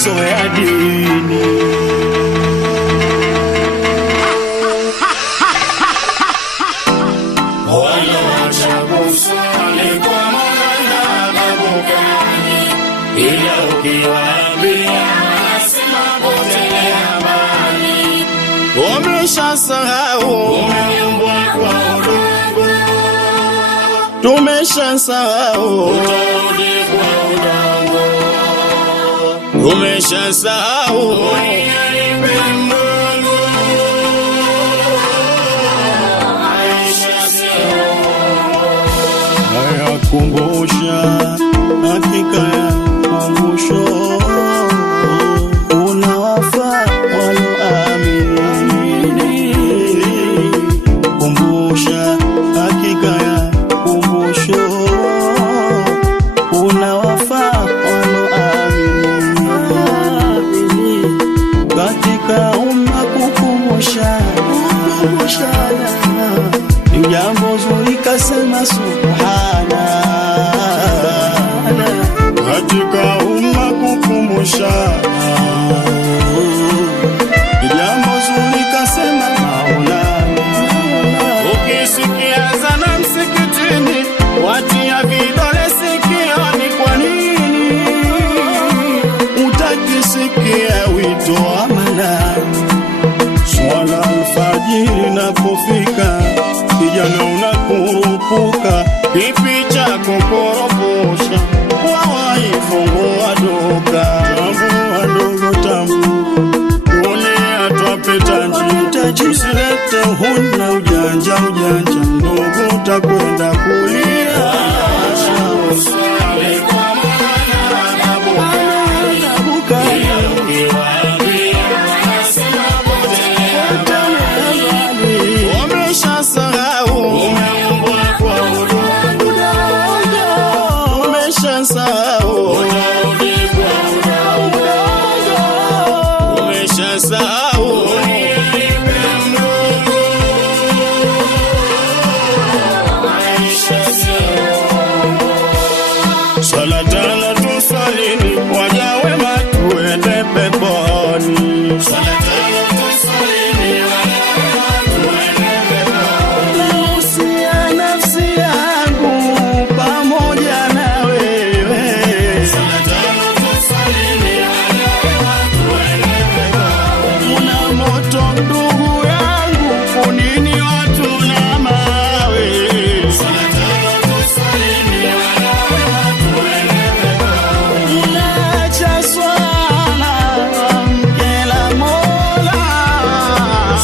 nguzo ya dini. Walioacha kusali kwa Mola mabukani, ila ukiwaambia wanasema potelea mbali. Wameshasahau Umeumbwa kwa udongo, tumeshasahau, utarudi kwa udongo. tumeshasahau, Unialipe Mungu, maisha sio haya kumbusha, hakika ya kumbusho unawafaa waloamini. Kumbusha, hakika ya kumbusho unawafaa waloamini. Katika umma kukumbushana ni jambo zuri, kasema subhana. Katika umma kukumbushana ni jambo zuri, kasema Maulana. Ukisikia zana msikitini watia vidole sikioni, kwa nini utakisikia wito wa manani? Swala alfajiri napofika, kijana unakurupuka, kipi cha kukorofosha? Wawaifungua duka, tambua dogo tambu, dunia twapita njia, usilete huna ujanja, ndogo utakwenda kulia. kusali kwa Mola mabukani, ila ukiwaambia wanasema potelea mbali. Wameshasahau, Umeumbwa kwa udongo, umeshasahau, utarudi kwa udongo. umeshasahau, Unialipe Mungu, maisha sio sala tano tusalini, waja wema tuende peponi. Swala tano tusalini, wala tuende peponi. Nausia nafsi yangu pamoja na wewe, Swala tano tusalini, wala tuende peponi. una moto ndugu yangu, kunini watu na mawe? Swala tano tusalini, wala tuende peponi. Unaacha swala mkela Mola,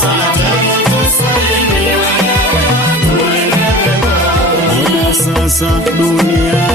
Swala tano tusalini, wala tuende peponi. ona sasa dunia